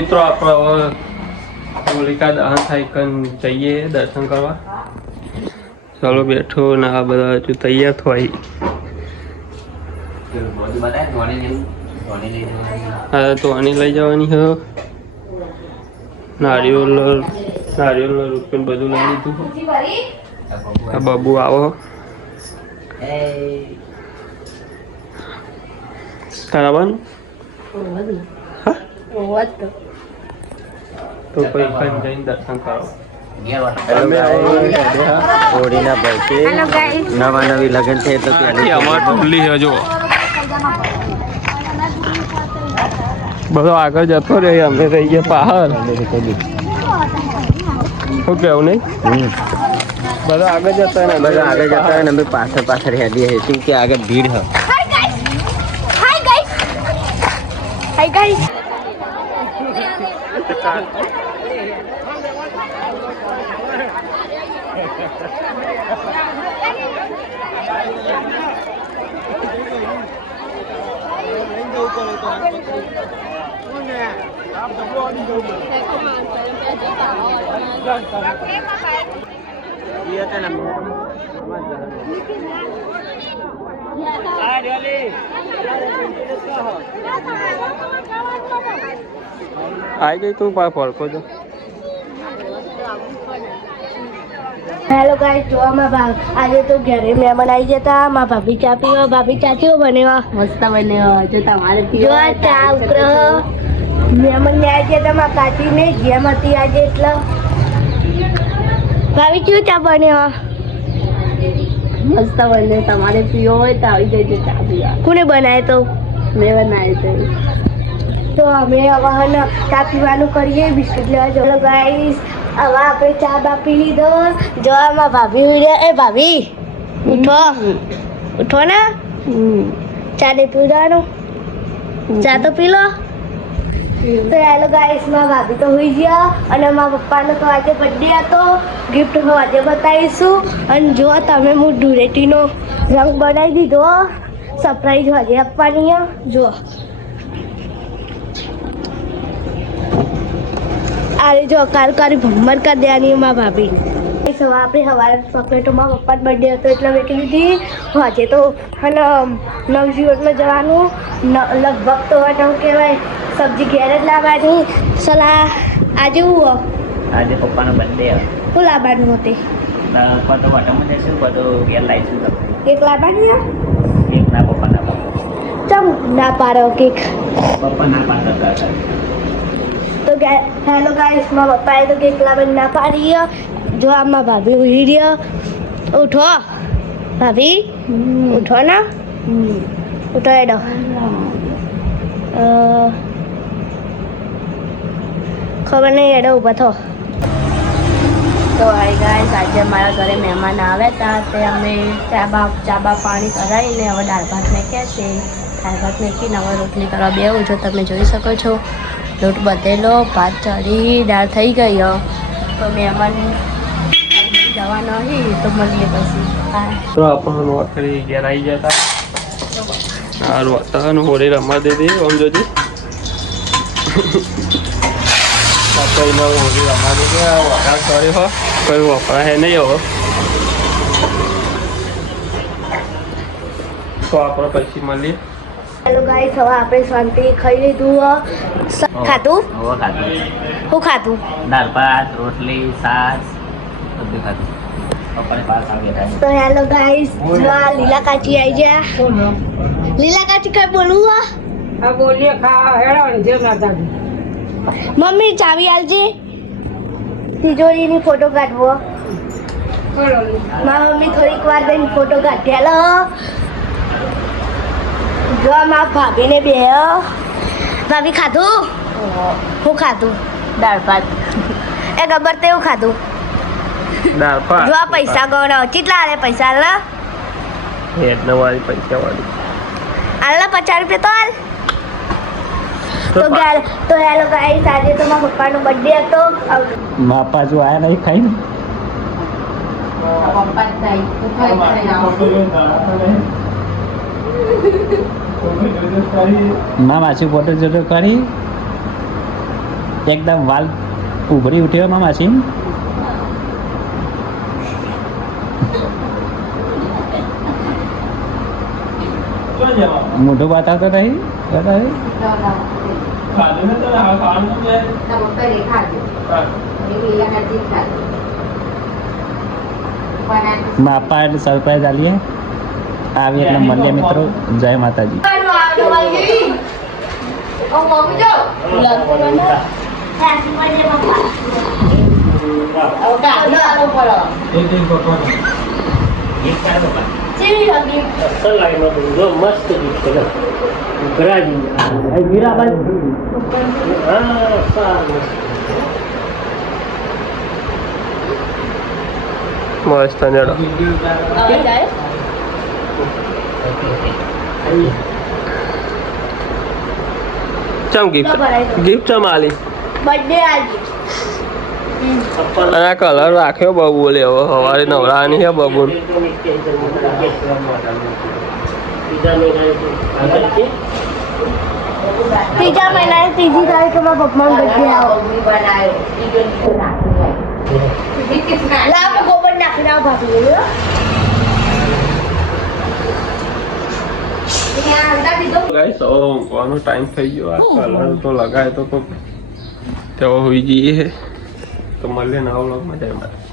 મિત્રો આપણે હવે હોલિકા દહન થાય કન જઈએ દર્શન કરવા. ચાલો બેઠો ને આ બધા હજુ તૈયાર થાય. હા તો આની લઈ જવાની હ નારિયેળ રૂપિયા બધું લઈ લીધું. આ બાબુ આવો તારાવાનું તો કોઈ કઈ જઈને દર્શન કરો. નવા નવી લગન છે તો અમાર ટુલ્લી છે જો બધો આગળ જતો રહે અમે રહી ગયા પાહર. શું કેવું નહીં બધો આગળ જતા ને અમે પાછળ હેડીએ કેમ કે આગળ ભીડ હ. આવી ગઈ તું પા ફરકો છો. હેલો ગાઈસ, જોવામાં ભાવ આજે તો ઘરે મહેમાન આવી જતા. મારા ભાભી ચા પીવો. ભાભી ચા કેવો બન્યો? મસ્ત બન્યો. જો તમારે જો ચા ઉકળો મહેમાન ને આવી જતા. મારા કાચી ને જેમ હતી આજે એટલે ભાભી કેવો ચા બન્યો? મસ્ત બન્યો. તમારે પીવો હોય તો આવી જજો ચા પીવા. કોને બનાવે તો? મેં બનાવી તો અમે હવે ચા પીવાનું કરીએ. બિસ્કિટ લેવા ચલો ગાઈસ. હવે આપણે ચા બાપી લીધો. જો આમાં ભાભી વિડિયો. એ ભાભી ઉઠો ને. ચા ને પીવાનું. ચા તો પી લો. તો હેલો ગાઈસ, મારા ભાભી તો હોઈ ગયા અને મારા પપ્પાનો તો આજે બર્થડે હતો. ગિફ્ટ હું આજે બતાવીશું. અને જો તમે હું ધૂળેટીનો રંગ બનાવી દીધો. સરપ્રાઈઝ આજે આપવાની જો અરે જો કાલકારી ભમર કરી દેવાની મારા ભાભી. આપણે સવારે ચોકલેટો મારા પપ્પાનો બર્થડે હતો એટલે વેચી લીધી. આજે તો અને નવજીવનમાં જવાનું લગભગ તો શું કહેવાય સબ્જી ઘેર જ લાવવાની. સલાહ આજે હું આજે પપ્પાનો બર્થડે શું લાવવાનું હતી? કેક લાવવાની એક ના પપ્પાના ચમ ના પાડો કેક પપ્પા ના પાડતા હતા. તો હેલો ગાઈસ, મારા પપ્પાએ તો કેક લાવવાની ના પાડી. જો આમાં ભાભી ઉડી રહ્યો. ઉઠો ભાભી, ઉઠો ને. ઉઠો એડો. ખબર નહીં એડો ઊભા થો. તો હાય ગાઈસ, આજે મારા ઘરે મહેમાન આવ્યા હતા. તે અમે ચાબા પાણી કરાવીને હવે દાળ ભાત નાખ્યા છે. દાળ ભાત નાખીને હવે રોટલી કરવા બેહું. જો તમે જોઈ શકો છો લોટ બધેલો, ભાત ચડી, દાળ થઈ ગઈ. તો મહેમાન જવા નહીં તો મળીએ પછી. તો આપણે નોકરી ઘેર આવી જતા. આ રોતા હોળી રમવા દે આમ જોજે. પપ્પાને હોળી રમવા દે વઘાર કર્યો કોઈ વપરા હે નહીં હવે. તો આપણે પછી મળીએ. હેલો ગાઈસ, હવે આપણે શાંતિ ખાઈ લીધું. ખાધું? શું ખાધું? દાળ ભાત, રોટલી, છાશ બધું ખાધું. તો હેલો ગાઈસ, લીલા કાચી આવી ગયા. લીલા કાચી કઈ બોલવું? આ બોલીએ ખા હેડો જે ના દાદુ. મમ્મી ચાવી આલજે. તિજોરીની ફોટો કાઢવો. મારા મમ્મી થોડીક વાર જઈને ફોટો કાઢ્યા. જો મારા ભાભીને બે ભાભી ખાધું. હું ખાધું દાળ ભાત. એ ખબર તેવું ખાધું. દાળ ભાત જો પૈસા ગવડાવો. કેટલા આલે પૈસા? આલે એટલે વાળી પૈસા વાળી આલે 50 રૂપિયા તો આલ. તો હેલો ગાઈસ, આજે તો મારા પપ્પાનો બર્થડે હતો. માપા જો આયા નહીં ખાઈને ના માછી ફોટો જોટો કરી એકદમ વાલ ઉભરી ઉઠ્યો ના માસી. મોઢું બતાવતો નહીં બતાવી. બાપા એટલે સરપ્રાઈઝ આલીએ. આવી એટલે મળીએ મિત્રો. જય માતાજી. મસ્ત જડો ચમ ગિફ્ટ ચમ આલી બર્થડે આજે અને આ કલર રાખ્યો બબુ બોલે હવે સવારે નવરાની છે બબુ ત્રીજા મહિનાની ત્રીજી તારીખે મારા પપ્પાનો બર્થડે લાવ ગોબર નાખી નાખ ભાભી ગાઈસ હવે ઊંઘવાનો ટાઈમ થઈ ગયો આ કલર તો લગાય તો તેઓ હોઈ જઈએ તો મળીએ નવા વ્લોગમાં જય માતા.